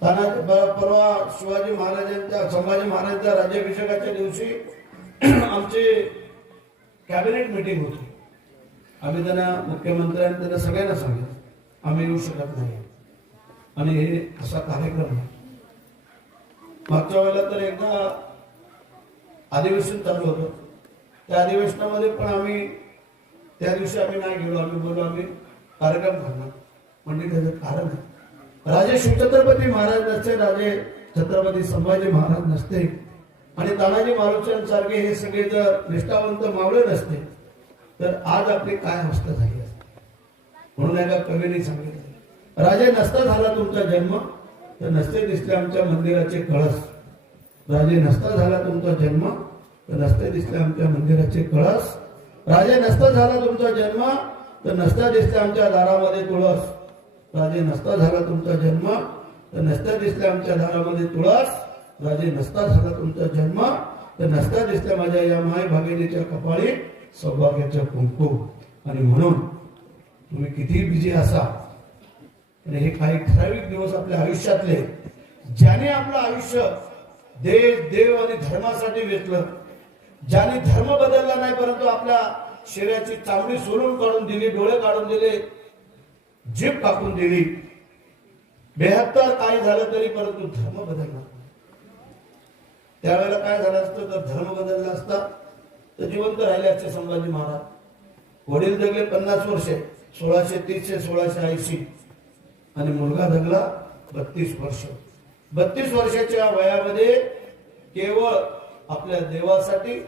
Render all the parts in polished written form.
परवा शिवाजी महाराजांच्या संभाजी महाराजांच्या राज्याभिषेकाच्या दिवशी आमची कॅबिनेट मीटिंग होती. आम्ही त्यांना मुख्यमंत्र्यांना त्यांना सगळ्यांना सांगितलं आम्ही येऊ शकत नाही आणि हे असा कार्यक्रम आहे. मागच्या वेळेला तर एकदा अधिवेशन चालू होतं, त्या अधिवेशनामध्ये पण आम्ही त्या दिवशी आम्ही नाही गेलो. आम्ही बोललो आम्ही कार्यक्रम करणार. म्हणजे त्याचं कारण आहे, राजे शिवछत्रपती महाराज नसते, राजे छत्रपती संभाजी महाराज नसते आणि तानाजी मालुसरेंसारखे हे सगळे जर निष्ठावंत मावळे नसते तर आज आपली काय अवस्था झाली असते. म्हणून एका कवीने सांगितलं, राजे नसता झाला तुमचा जन्म तर नसते दिसले आमच्या मंदिराचे कळस. राजे नसता झाला तुमचा जन्म तर नसते दिसले आमच्या मंदिराचे कळस. राजे नसता झाला तुमचा जन्म तर नसता दिसले आमच्या दारामध्ये तुळस. राजे नसता झाला तुमचा जन्म तर नसता दिसले आमच्या दारामध्ये तुळस. राजे नसता झाला तुमचा जन्म तर नसता दिसल्या माझ्या या माय भगिनीच्या कपाळी सौभाग्याच्या कुंकू. आणि म्हणून तुम्ही किती बिझी असा आणि हे काही ठराविक दिवस आपल्या आयुष्यातले ज्याने आपलं आयुष्य देश देव आणि धर्मासाठी वेचलं, ज्याने धर्म बदलला नाही परंतु आपल्या शरीराची चामडी सोलून काढून दिली, डोळे काढून दिले, जीभ कापून दिली, 72 काही झालं तरी परंतु धर्म बदलला. त्यावेळेला काय झालं असतं तर धर्म बदलला असता तर जिवंत राहिले असते संभाजी महाराज. वडील जगले 50 वर्षे 1630 ते 1680 आणि मुलगा जगला 32 वर्ष. 32 वर्षाच्या वयामध्ये केवळ आपल्या देवासाठी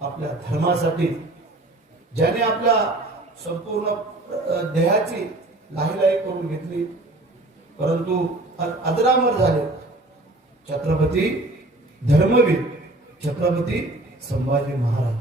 आपल्या धर्मासाठी ज्याने आपल्या संपूर्ण देहाची लाहीलाही करून घेतली परंतु अजरामर झाले, छत्रपती धर्मवीर छत्रपती संभाजी महाराज.